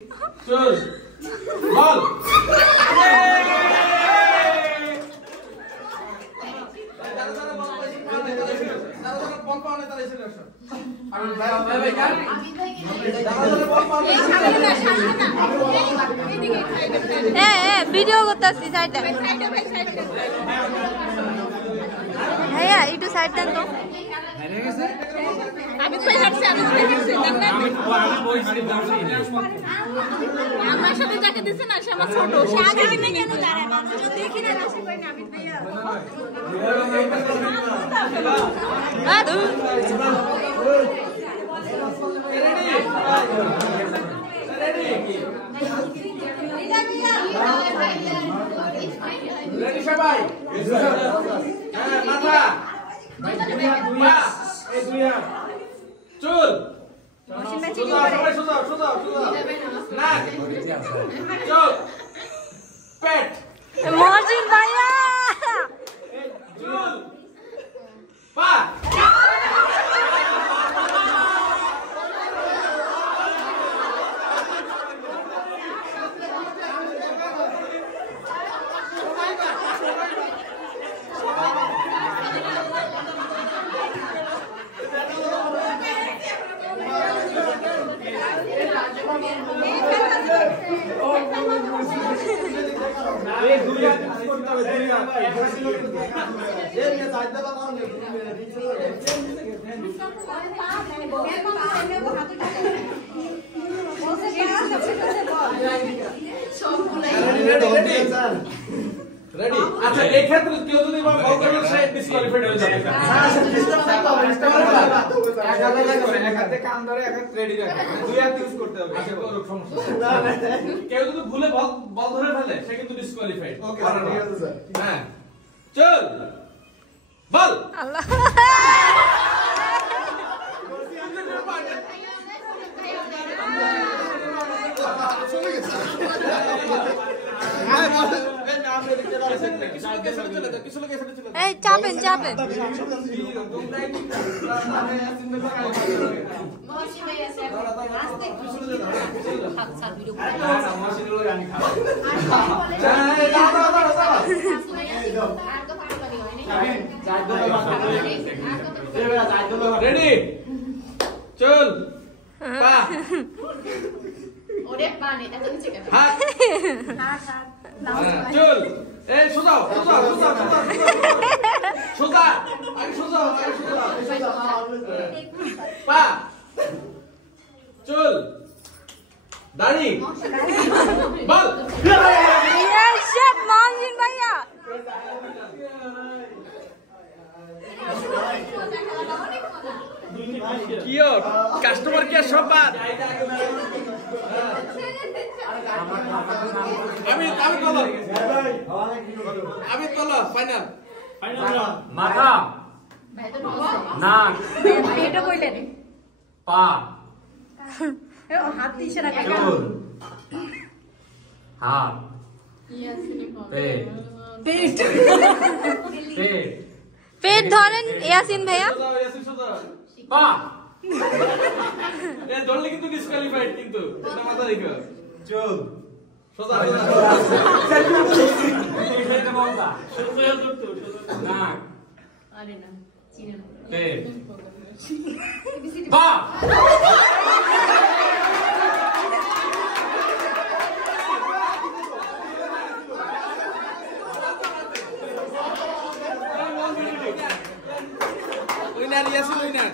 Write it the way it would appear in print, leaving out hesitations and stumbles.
Choose. Ball. Video করতেছি সাইডে ভাইয়া একটু সাইড দেন তো আমি কই হাঁটছি আমি আমার সাথে যাকে দিছে না সে আমার ছোট সে আগে কিনে কেন দাঁড়ায় মানুষ দেখি না সে কই না আমি ভাইয়া আদু Ready সবাই হ্যাঁ মাথা দুইয়া এই দুইয়া চুল সোজা সবাই সোজা সোজা সোজা নাক চোখ পেট মজিদ ভাইয়া চুল পা রেডি আচ্ছা এই ক্ষেত্রে কেউ যদি বল করে সে ডিসকোয়ালিফাইড হয়ে যাবে এক হাতে কান ধরে এক হাতে রেডি রাখে দুই হাত ইউজ করতে হবে আচ্ছা কোনো সমস্যা কেউ যদি ভুলে বল ধরে ফেলে সে কিন্তু ডিসকোয়ালিফাইড ওকে ঠিক আছে স্যার হ্যাঁ চল বল আল্লাহ এই চাপেন চাপেন রেডি চল পা ওরে পানি এত নিচে কেন হাত চল এই সোজা সোজা সোজা সোজা সোজা আগে সোজা আগে সোজা পা চল দাড়ি বল শেফ মজিদ ভাইয়া কিও কাস্টমার কেয়ার সব বাদ আমি তোলো ফাইনাল মাথা নাক এটা কইলেন পা হাত দিছে না চুল হাত পেট পেট পেট পেট ধরেন ইয়াসিন ভাইয়া পা এ ধরলে কিন্তু ডিসকোয়ালিফাইড কিন্তু এটা মাথা রেখো চুল সোজা নাক আরে না চিনে না পেট পা উইনার ইয়াসিন উইনার